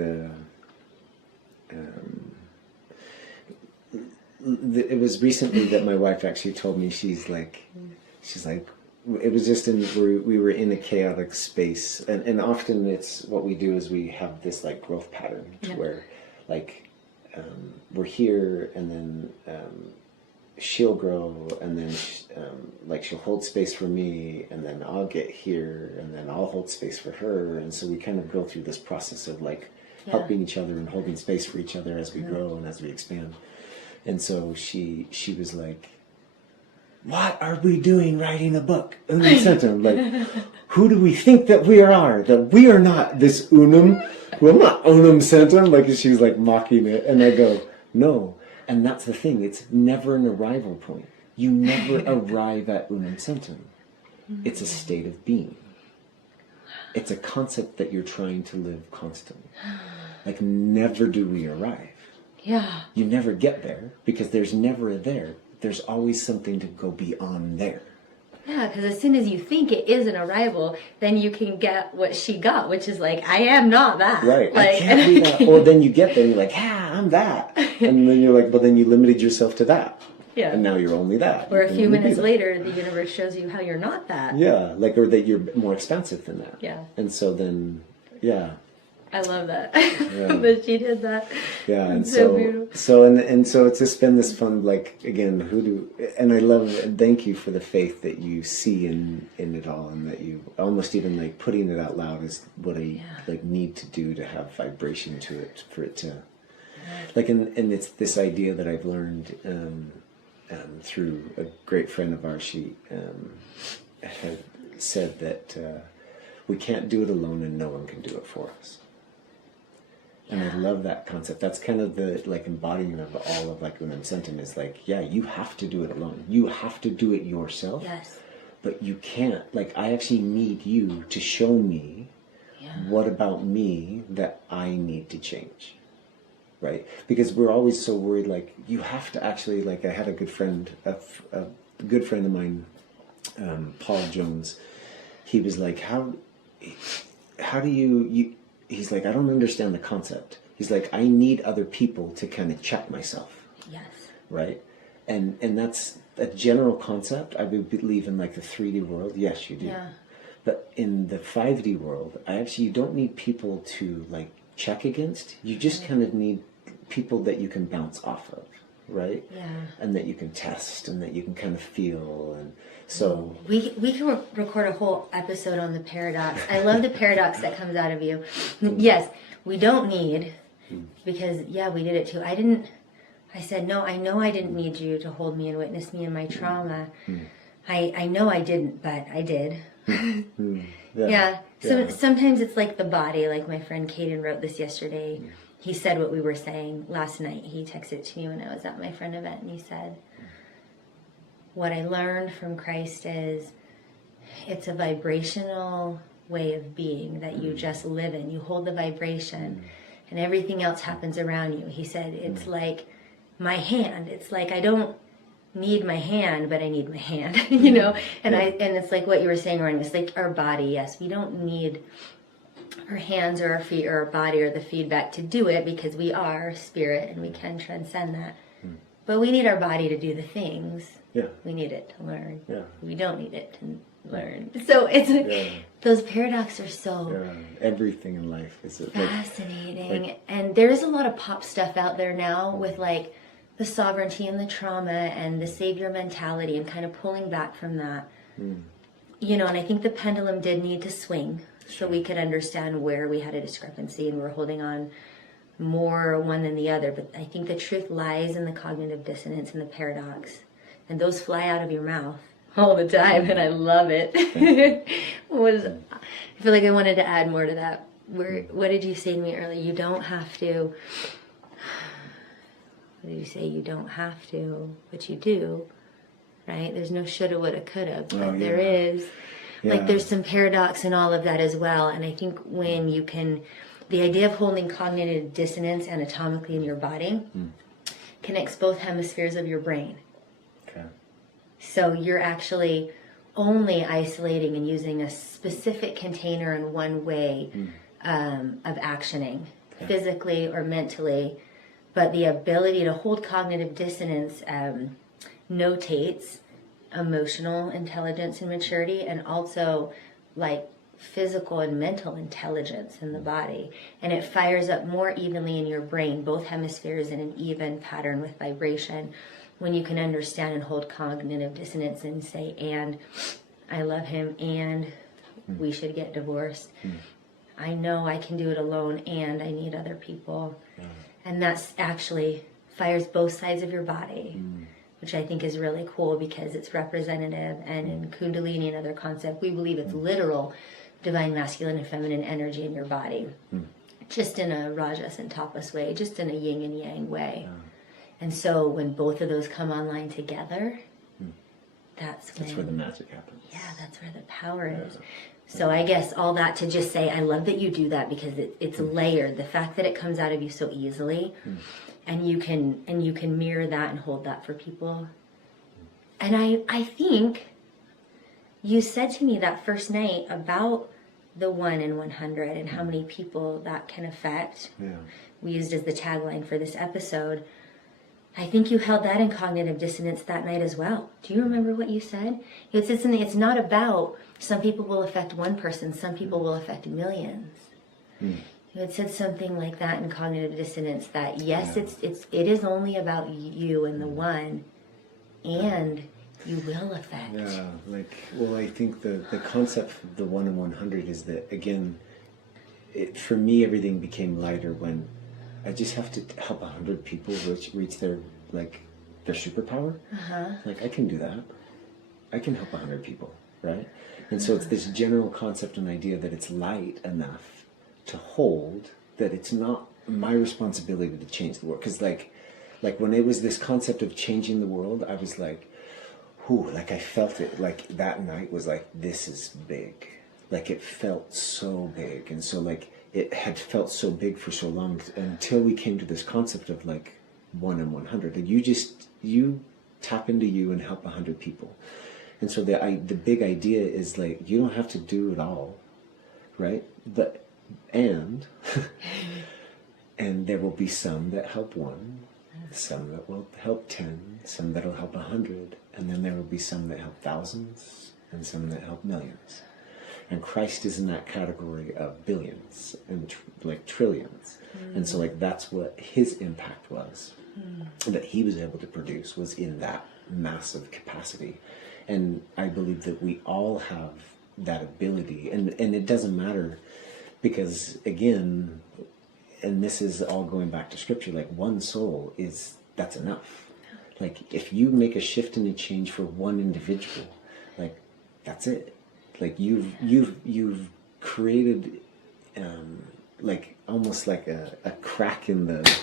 it was recently that my wife actually told me she's like it was just we were in a chaotic space, and often it's what we do is we have this like growth pattern to where like we're here, and then she'll grow, and then like she'll hold space for me, and then I'll get here, and then I'll hold space for her, and so we kind of go through this process of like helping each other and holding space for each other as we grow and as we expand. And so she was like, what are we doing writing a book? Unum Centum. Like, who do we think that we are? That we are not this Unum. We're not Unum Centum. Like, she was like mocking it. And I go, no. And that's the thing. It's never an arrival point. You never arrive at Unum Centum. It's a state of being. It's a concept that you're trying to live constantly. Like, never do we arrive. Yeah. You never get there because there's never a there. There's always something to go beyond there. Yeah, because as soon as you think it is an arrival, then you can get what she got, which is like, I am not that. Right. Like, I can't be that. Or then you get there and you're like, I'm that. And then you're like, well, then you limited yourself to that. Yeah. And now you're only that. Or a few minutes later, the universe shows you how you're not that. Yeah. Like, or that you're more expansive than that. Yeah. And so then, yeah. I love that. That she did that. Yeah, and so so it's just been this fun, like, again, and I love, and thank you for the faith that you see in it all, and that you almost even like putting it out loud is what I like need to do to have vibration to it, for it to, like, and it's this idea that I've learned through a great friend of ours. She had said that we can't do it alone, and no one can do it for us. And I love that concept. That's kind of the like embodiment of all of like Unum Centum is like, yeah, you have to do it alone. You have to do it yourself. Yes. But you can't, like, I actually need you to show me what about me that I need to change. Right? Because we're always so worried, like, you have to actually, like, I had a good friend, a good friend of mine, Paul Jones. He was like, how do you he's like, I don't understand the concept. He's like, I need other people to kind of check myself. Yes. Right? And that's a general concept. I would believe in like the 3D world. Yes, you do. Yeah. But in the 5D world, you don't need people to like check against. You just kind of need people that you can bounce off of. Right? Yeah. And that you can test, and that you can kind of feel. And so we can record a whole episode on the paradox. I love the paradox that comes out of you. Yes, we don't need, because we did it too. I said, no, I know I didn't need you to hold me and witness me in my trauma. I know I didn't, but I did. So sometimes it's like the body, like my friend Caden wrote this yesterday. He said what we were saying last night. He texted it to me when I was at my friend event, and he said, what I learned from Christ is it's a vibrational way of being that you just live in. You hold the vibration, and everything else happens around you. He said, it's like my hand. It's like I don't need my hand, but I need my hand, you know? And and it's like what you were saying, Ryan, it's like our body. Yes, we don't need our hands or our feet or our body or the feedback to do it, because we are spirit and we can transcend that. But we need our body to do the things. Yeah. We need it to learn. Yeah. We don't need it to learn. So it's those paradoxes are so everything in life is fascinating. And there's a lot of pop stuff out there now with like the sovereignty and the trauma and the savior mentality and kind of pulling back from that. You know, and I think the pendulum did need to swing so we could understand where we had a discrepancy and we're holding on more one than the other. But I think the truth lies in the cognitive dissonance and the paradox. And those fly out of your mouth all the time, and I love it. I feel like I wanted to add more to that. What did you say to me earlier? You don't have to. What did you say? You don't have to, but you do, right? There's no shoulda, woulda, coulda, but there is. Like there's some paradox in all of that as well. And I think when you can, the idea of holding cognitive dissonance anatomically in your body connects both hemispheres of your brain. Okay. So you're actually only isolating and using a specific container in one way of actioning, physically or mentally. But the ability to hold cognitive dissonance notates emotional intelligence and maturity, and also like physical and mental intelligence in the body. And it fires up more evenly in your brain, both hemispheres in an even pattern with vibration, when you can understand and hold cognitive dissonance and say, and I love him, and we should get divorced. I know I can do it alone, and I need other people. And that's actually fires both sides of your body, which I think is really cool because it's representative. And in Kundalini and other concepts, we believe it's literal divine masculine and feminine energy in your body, just in a rajas and tapas way, just in a yin and yang way. And so when both of those come online together, that's where the magic happens. Yeah, that's where the power is. So I guess all that to just say, I love that you do that because it's layered. The fact that it comes out of you so easily, and you can mirror that and hold that for people. And I think you said to me that first night about the 1 in 100 and how many people that can affect. We used as the tagline for this episode. I think you held that in cognitive dissonance that night as well. Do you remember what you said? It's not about some people will affect one person, some people will affect millions. You had said something like that in cognitive dissonance, that yes, it is only about you and the one, and you will affect. I think the concept of the 1 in 100 is that, again, for me, everything became lighter when I just have to help 100 people reach their superpower. Like, I can do that. I can help 100 people, right? And so it's this general concept and idea that it's light enough to hold, that it's not my responsibility to change the world. Because like when it was this concept of changing the world, I was like, I felt it. Like that night was like, this is big. Like it felt so big. And so like it had felt so big for so long until we came to this concept of like 1 in 100. And you tap into you and help 100 people. And so the big idea is like, you don't have to do it all, right? And there will be some that help 1, some that will help 10, some that will help 100, and then there will be some that help thousands, and some that help millions. And Christ is in that category of billions and trillions. And so like that's what his impact was, that he was able to produce, was in that massive capacity. And I believe that we all have that ability, and it doesn't matter, because again, and this is all going back to scripture, like one soul that's enough. Like if you make a shift and a change for one individual, like that's it. Like you've created like almost like a crack in the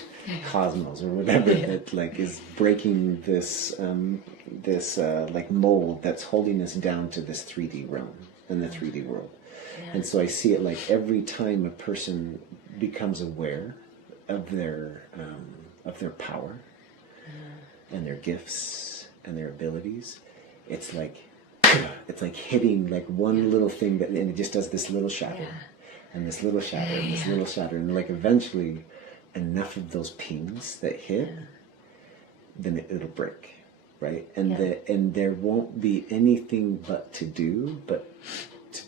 cosmos or whatever that like is breaking this like mold that's holding us down to this 3D realm and the 3D world. And so I see it like every time a person becomes aware of their power and their gifts and their abilities, it's like hitting like one little thing and it just does this little shatter and this little shatter and this little shatter, and like eventually enough of those pings that hit, then it'll break, right? And and there won't be anything but to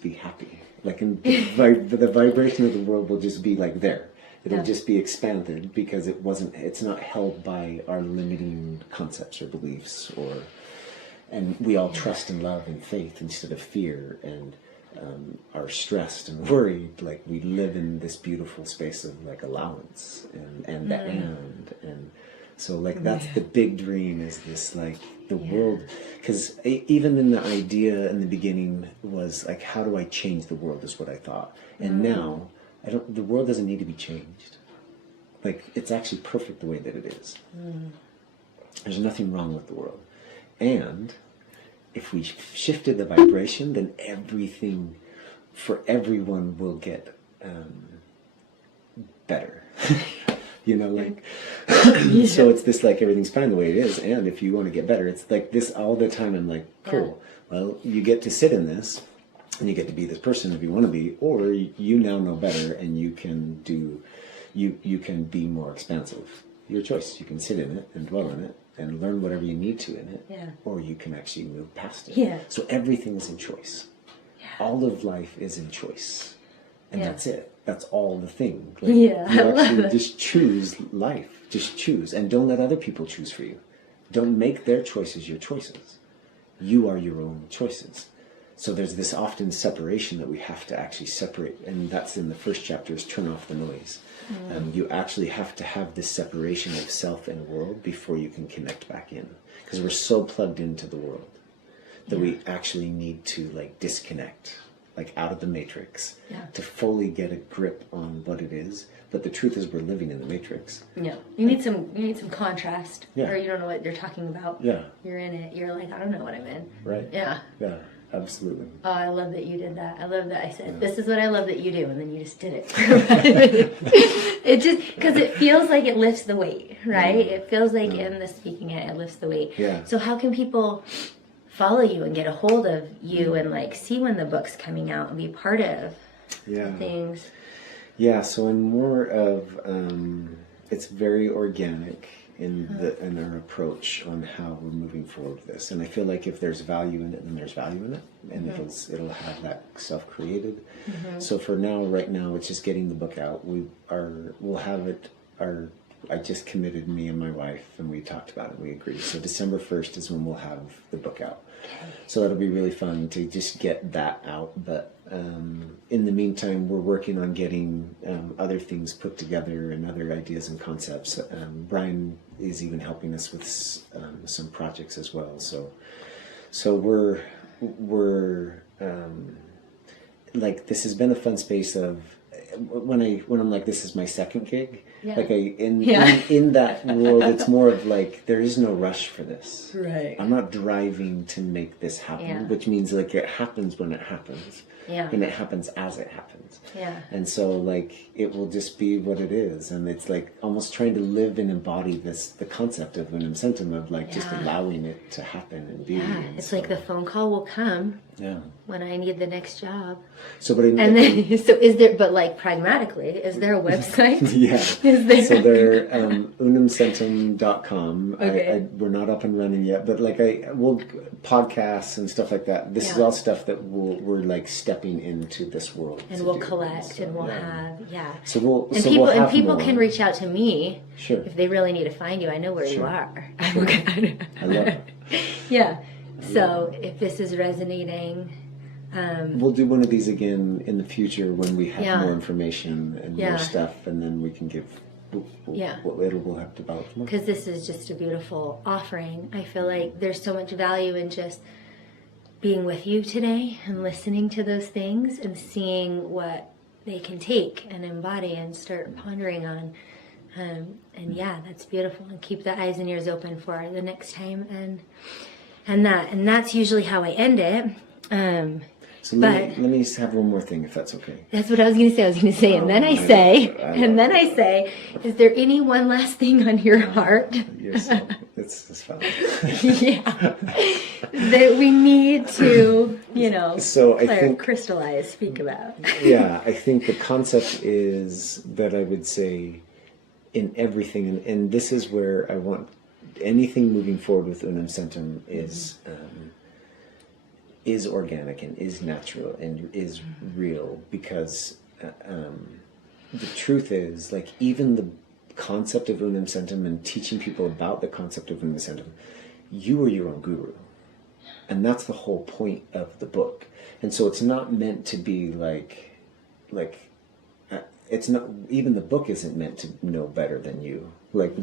be happy. Like the vibration of the world will just be like there. It'll just be expanded because it's not held by our limiting concepts or beliefs, and we all trust and love and faith instead of fear, and are stressed and worried. Like we live in this beautiful space of like allowance and so like that's the big dream, is this like the world, because even in the idea in the beginning was like, how do I change the world, is what I thought, and now the world doesn't need to be changed. Like it's actually perfect the way that it is. There's nothing wrong with the world, and if we shifted the vibration, then everything for everyone will get better. You know, like, so it's this like everything's fine the way it is, and if you want to get better, it's like this all the time. I'm like, cool. Well, you get to sit in this, and you get to be this person if you want to be, or you now know better, and you can be more expansive. Your choice. You can sit in it and dwell in it and learn whatever you need to in it, or you can actually move past it. So everything is in choice. All of life is in choice, and that's it. That's all the thing. Like, you actually just choose life. Just choose, and don't let other people choose for you. Don't make their choices your choices. You are your own choices. So there's this often separation that we have to actually separate, and that's in the first chapter, is turn off the noise. You actually have to have this separation of self and world before you can connect back in, because we're so plugged into the world that we actually need to like disconnect, like out of the matrix, to fully get a grip on what it is. But the truth is, we're living in the matrix. You need some contrast, or you don't know what you're talking about. You're in it. You're like, I don't know what I'm in. Right. Absolutely. Oh, I love that you did that. I love that I said, this is what I love that you do, and then you just did it. It just, because it feels like it lifts the weight, right? It feels like in the speaking it lifts the weight. So how can people follow you and get a hold of you and like see when the book's coming out and be part of things? So in more of, it's very organic in our approach on how we're moving forward with this, and I feel like if there's value in it, then there's value in it, and it'll have that self-created. So for now, right now, it's just getting the book out. We'll have it. I just committed, me and my wife, and we talked about it. We agreed. So December 1st is when we'll have the book out. So that'll be really fun to just get that out. But in the meantime, we're working on getting other things put together and other ideas and concepts. Brian is even helping us with some projects as well. So we're like, this has been a fun space of when I'm like, this is my second gig. Like in that world, it's more of like, there is no rush for this. Right. I'm not driving to make this happen, which means like it happens when it happens. And it happens as it happens. And so like it will just be what it is, and it's like almost trying to live and embody the concept of Unum Centum, of like just allowing it to happen and be. It's like the phone call will come when I need the next job. So but so is there, but like pragmatically, is there a website? Is there? So they're unumcentum.com. We're not up and running yet, but like we'll podcasts and stuff like that. This is all stuff that we're like stepping into this world, and we'll collect, and we'll have So people can reach out to me if they really need to find you. I know where you are. I love it. So if this is resonating, we'll do one of these again in the future when we have more information and more stuff, and then we can give what we'll have developed more. Because this is just a beautiful offering. I feel like there's so much value in just being with you today and listening to those things and seeing what they can take and embody and start pondering on. And that's beautiful. And keep the eyes and ears open for the next time. And that's usually how I end it. So let me just have one more thing, if that's okay. That's what I was going to say. I was going to say, and then I say, is there any one last thing on your heart? Yes, it's fine. Yeah, that we need to, crystallize, speak about. Yeah, I think the concept is that I would say in everything, and this is where I want anything moving forward with Unum Centum is organic and is natural and is real, because the truth is, like, even the concept of Unum Centum and teaching people about the concept of Unum Centum, you are your own guru. And that's the whole point of the book. And so it's not meant to be it's not, even the book isn't meant to know better than you. Like,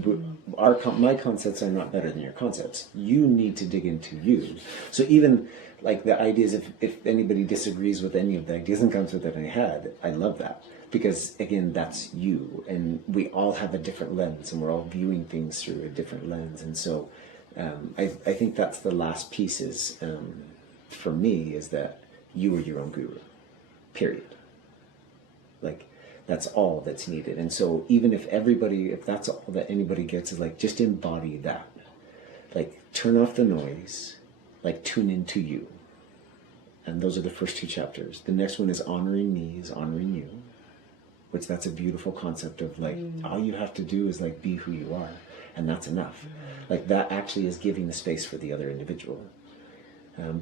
my concepts are not better than your concepts. You need to dig into you. So even like the ideas, if anybody disagrees with any of the ideas and concepts that I had, I love that. Because again, that's you, and we all have a different lens, and we're all viewing things through a different lens. And so I think that's the last piece is, for me, is that you are your own guru, period. Like, that's all that's needed. And so even if that's all that anybody gets, is like, just embody that. Like, turn off the noise, like, tune into you. And those are the first 2 chapters. The next one is honoring me is honoring you, which that's a beautiful concept of, like, all you have to do is, like, be who you are, and that's enough. Like, that actually is giving the space for the other individual.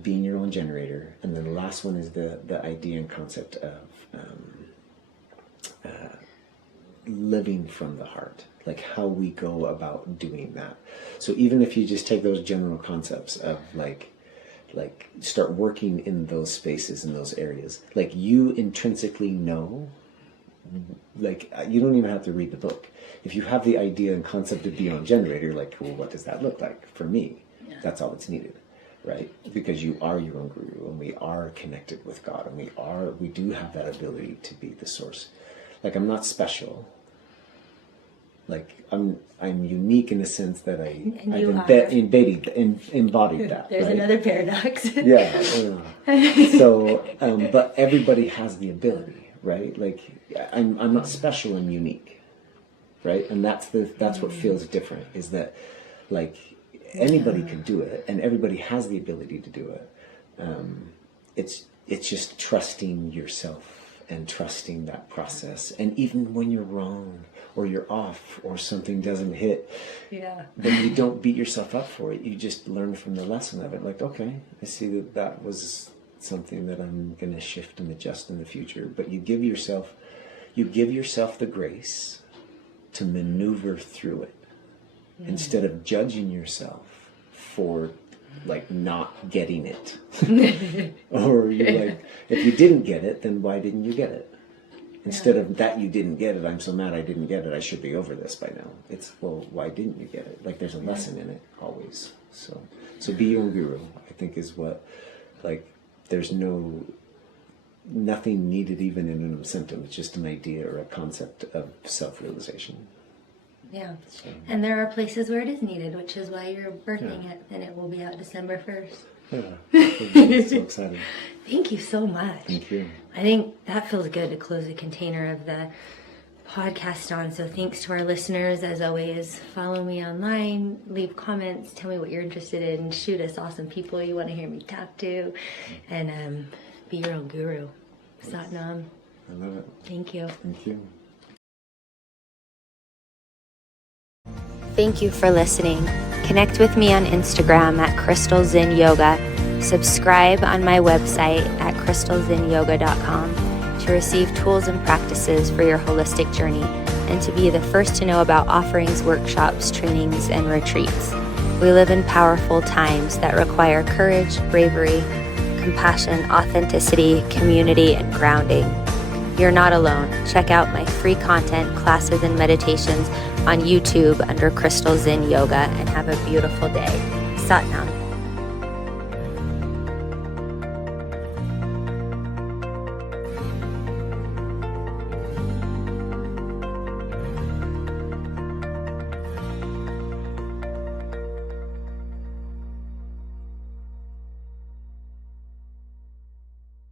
Being your own generator. And then the last one is the idea and concept of living from the heart, like how we go about doing that. So even if you just take those general concepts of like start working in those spaces, in those areas, like, you intrinsically know, like, you don't even have to read the book. If you have the idea and concept of beyond generator, like, well, what does that look like for me? Yeah. That's all that's needed, right? Because you are your own guru, and we are connected with God, and we do have that ability to be the source. Like, I'm not special. Like, I'm unique in the sense that I've embodied that. There's right? another paradox. Yeah. So, but everybody has the ability, right? Like, I'm not special, I'm unique, right? And that's what feels different, is that, like, anybody can do it, and everybody has the ability to do it. It's just trusting yourself and trusting that process. And even when you're wrong or you're off or something doesn't hit, then you don't beat yourself up for it. You just learn from the lesson of it. Like, okay, I see that was something that I'm going to shift and adjust in the future. But you give yourself the grace to maneuver through it, instead of judging yourself for, like, not getting it. Or you're like, if you didn't get it, then why didn't you get it? Instead of that you didn't get it, I'm so mad I didn't get it, I should be over this by now. It's, well, why didn't you get it? Like, there's a lesson in it, always. So be your own guru, I think, is what, like, there's nothing needed even in Unum Centum. It's just an idea or a concept of self-realization. Yeah, and there are places where it is needed, which is why you're birthing it, and it will be out December 1st. Yeah, I'm so excited. Thank you so much. Thank you. I think that feels good to close the container of the podcast on. So thanks to our listeners. As always, follow me online, leave comments, tell me what you're interested in, shoot us awesome people you want to hear me talk to, and be your own guru. Satnam. I love it. Thank you. Thank you. Thank you for listening. Connect with me on Instagram at Crystal Zen Yoga. Subscribe on my website at crystalzenyoga.com to receive tools and practices for your holistic journey, and to be the first to know about offerings, workshops, trainings, and retreats. We live in powerful times that require courage, bravery, compassion, authenticity, community, and grounding. You're not alone. Check out my free content, classes, and meditations on YouTube under Crystal Zen Yoga, and have a beautiful day. Satnam.